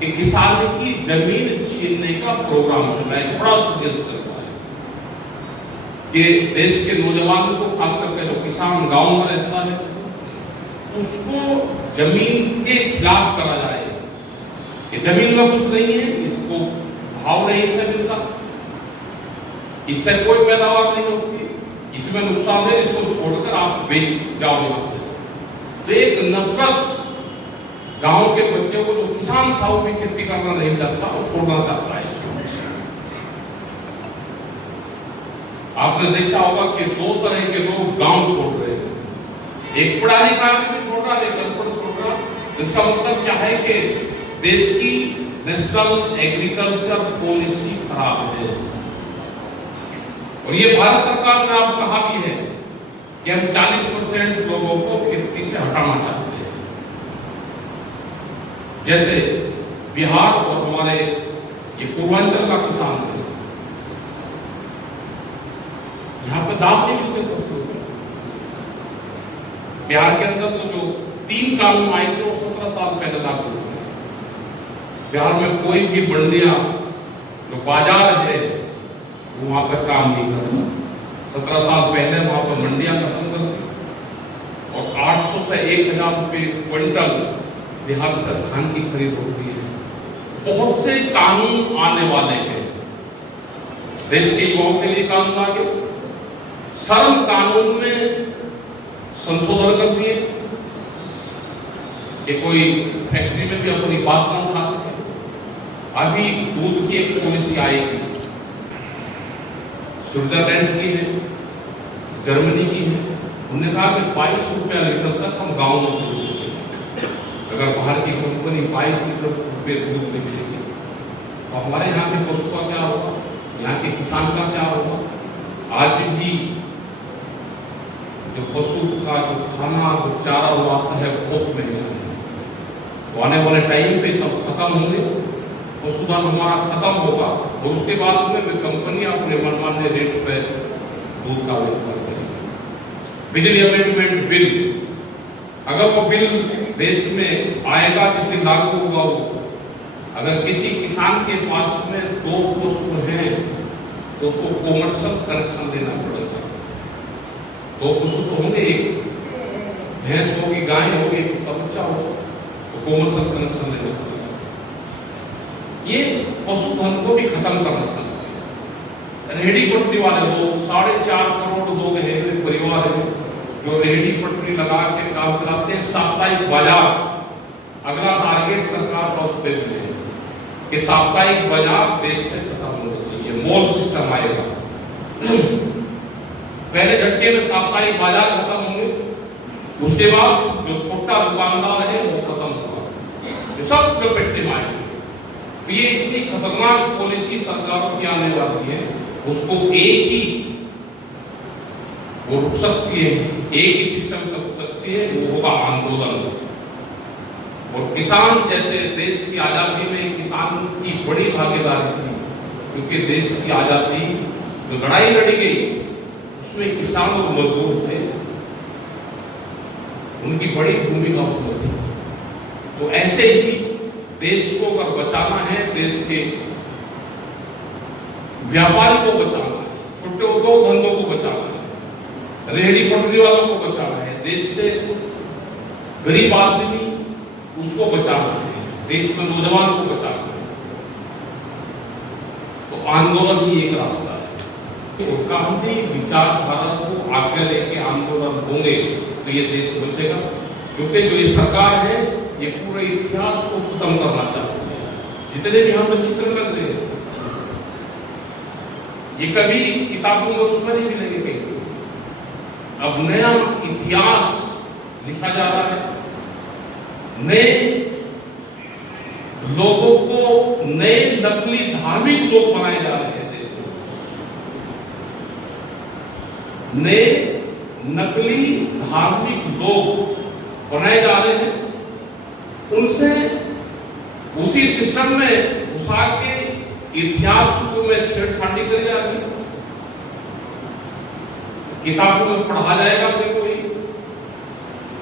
कि किसान की जमीन छीनने का प्रोग्राम चल रहा है, बड़ा षड्यंत्र चल रहा है कि देश के नौजवान को, खास करके जो किसान गांव में रहता है, उसको जमीन के खिलाफ करा जाए कि जमीन में कुछ नहीं है, इसको भाव नहीं इससे मिलता, इससे कोई पैदावार नहीं होती, इसमें नुकसान है, इसको छोड़कर आप बेच जाओ यहां से। तो एक नफरत गांव के बच्चे को, जो किसान था वो भी खेती करना नहीं चाहता और छोड़ना चाहता है इसको। आपने देखा होगा कि दो तरह के लोग गांव छोड़ रहे हैं, एक पढ़ा लिखा आदमी छोड़ रहा है, एक अनपढ़ छोड़ रहा। इसका मतलब क्या है कि देश की नेशनल एग्रीकल्चर पॉलिसी खराब है। और ये भारत सरकार ने अब कहा भी है कि हम 40% लोगों को खेती से हटाना चाहते हैं। जैसे बिहार और हमारे ये पूर्वांचल का किसान है, यहाँ पे दाम नहीं मिलते फसलों के। बिहार के अंदर तो जो 3 कानून आए थे वो 17 साल पहले लागू हुए। बिहार में कोई भी मंडियां, जो बाजार है, वो वहां पर काम नहीं करता। 17 साल पहले वहां पर मंडियां खत्म कर दी और 800 से 1000 रुपये क्विंटल बिहार से धान की खरीद होती है। बहुत से कानून आने वाले हैं, देश के युवाओं के लिए कानून आ गए। श्रम कानून में संशोधन कर दिए कि कोई फैक्ट्री में भी अपनी बात ना उठा सके। अभी दूध की एक पॉलिसी आएगी, स्विट्जरलैंड की है, जर्मनी की है। उन्होंने कहा कि 22 रुपया लीटर तक हम गांव में दूध बेचेंगे। अगर बाहर की कंपनी 22 लीटर रुपये दूध बेचेगी तो हमारे यहाँ के पशु का क्या होगा, यहाँ के किसान का क्या होगा। आज भी जो पशु का जो खाना, जो चारा वो आता है, बहुत महंगा है। तो आने वाले टाइम पे सब खत्म होंगे, पशुधन हमारा खत्म होगा और उसके बाद में कंपनियां अपने मनमाने रेट पे दूध का व्यापार करेंगी। बिजली अमेंडमेंट बिल, अगर वो बिल देश में आएगा, किसी लागू होगा, वो अगर किसी किसान के पास में 2 पशु हैं तो उसको कॉमर्शियल कनेक्शन देना पड़ेगा। 2 पशु तो होंगे, एक भैंस होगी, गाय होगी, उसका बच्चा होगा, तो कॉमर्शियल कनेक्शन देना पड़ेगा। ये पशुधन को भी खत्म करना चाहते हैं। रेहड़ी पटरी वाले लोग, 4.5 करोड़ लोग हैं, परिवार है जो रेहड़ी पटरी लगा के काम चलाते हैं। साप्ताहिक बाजार, अगला टारगेट सरकार का उस पर है कि साप्ताहिक बाजार देश से खत्म होना चाहिए, मॉल सिस्टम आएगा। पहले झटके में साप्ताहिक बाजार खत्म होंगे, उसके बाद जो छोटा दुकानदार है वो खत्म होगा, ये सब लपेटे में आएंगे। ये इतनी खतरनाक पॉलिसी सरकारों की आने वाली है, उसको एक ही वो रुक सकती है, एक ही सिस्टम से रुक सकती है, वो होगा आंदोलन। और किसान, जैसे देश की आजादी में किसान की बड़ी भागीदारी थी, क्योंकि देश की आजादी जो लड़ाई लड़ी गई उसमें किसान और मजदूर थे, उनकी बड़ी भूमिका उसमें थी। तो ऐसे ही देश को अगर बचाना है, देश के व्यापारी को बचाना है, छोटे उद्योग धंधों को बचाना है, रेहड़ी पटरी वालों को बचाना है, देश से गरीब आदमी उसको बचाना है, देश में नौजवान को बचाना है, तो आंदोलन ही एक रास्ता है। और गांधी विचारधारा को आगे लेके आंदोलन होंगे तो ये देश बचेगा। क्योंकि जो ये सरकार है, ये पूरे इतिहास को खत्म करना चाहती है। जितने भी हम चित्र लग रहे हैं, ये कभी किताबों में उसमें नहीं मिलेंगे कहीं। अब नया इतिहास लिखा जा रहा है, नए लोगों को, नए नकली धार्मिक लोग बनाए जा रहे हैं देश में, नए नकली धार्मिक लोग बनाए जा रहे हैं। उनसे उसी सिस्टम में घुसा के इतिहास में छेड़छाड़ी करी जाती है, किताबों में पढ़ा जाएगा फिर कोई,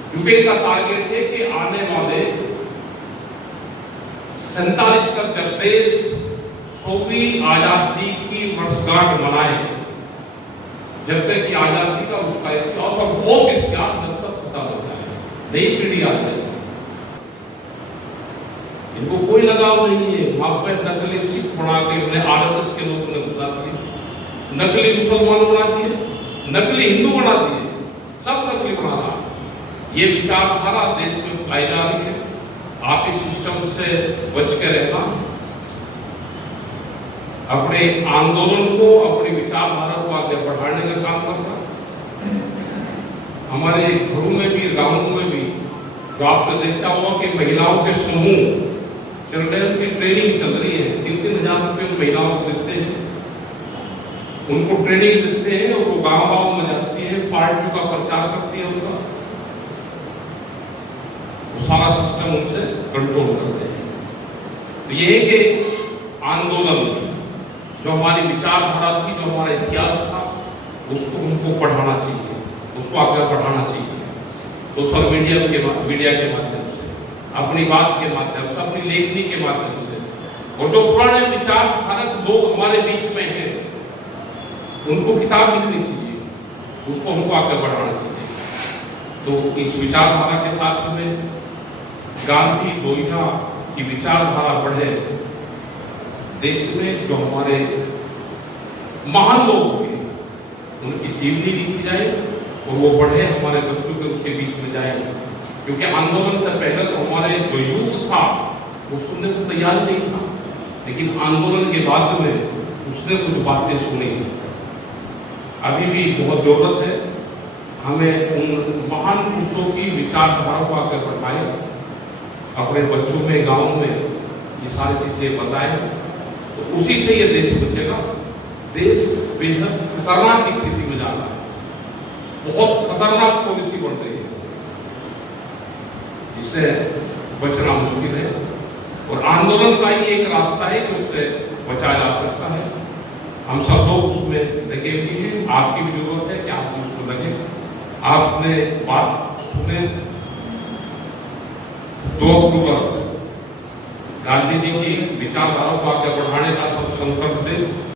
क्योंकि इनका टारगेट है कि आने वाले 47 का जब देश 100वीं आजादी की वर्षगांठ मनाए, जब तक कि आजादी का उसका इतिहास और बहुत इतिहास जब तक खत्म हो जाए, नई पीढ़ी आ जाए, इनको कोई लगाव नहीं है। वहां पर नकली सिख बना के उन्हें आरएसएस के लोगों ने घुसा दिए, नकली मुसलमान बना दिए, नकली हिंदू बना दिए, सब नकली बना रहा। ये विचारधारा देश में फैलाई जा रही है। आप इस सिस्टम से बच के रहना, अपने आंदोलन को, अपनी विचारधारा को आगे बढ़ाने का काम करना। हमारे घरों में भी, गांवों में भी, जो आपने देखा होगा कि महिलाओं के समूह चल रहे हैं, उनकी ट्रेनिंग चल रही है, 3-3 हजार रुपये महिलाओं को देते हैं, उनको ट्रेनिंग देते हैं और वो गांव में जाती है, पार्टियों का प्रचार करती है, उनका सारा सिस्टम उनसे कंट्रोल करते हैं। तो ये है कि आंदोलन जो हमारी विचारधारा थी, जो हमारा इतिहास था, उसको हमको पढ़ाना चाहिए, उसको आगे बढ़ाना चाहिए, सोशल मीडिया के माध्यम से, अपनी बात के माध्यम से, अपनी लेखनी के माध्यम से। और जो पुराने विचारधारक लोग हमारे बीच में हैं, उनको किताब मिलनी चाहिए, उसको हमको आगे बढ़ाना चाहिए। तो इस विचारधारा के साथ में गांधी लोहिया की विचारधारा बढ़े, देश में जो हमारे महान लोग हुए उनकी जीवनी लिखी जाए और वो बढ़े, हमारे बच्चों के उसके बीच में जाए। क्योंकि आंदोलन से पहले तो हमारे जो युग था वो सुनने को तैयार नहीं था, लेकिन आंदोलन के बाद में उसने कुछ बातें सुनी। अभी भी बहुत जरूरत है हमें उन महान पुरुषों की विचारधारा को आगे बढ़ाए, अपने बच्चों में, गांव में ये सारी चीजें बताएं, तो उसी से ये देश बचेगा। देश बेहद खतरनाक स्थिति में जा रहा है, बहुत खतरनाक पॉलिसी बन रही है, जिससे बचना मुश्किल है। और आंदोलन का ही एक रास्ता है कि उससे बचाया जा सकता है। हम सब लोग उसमें लगे हुए हैं, आपकी भी जरूरत है कि आप उसमें लगे। आपने बात सुने 2 अक्टूबर गांधी जी की विचारधारा को आगे बढ़ाने का सब संकल्प दे।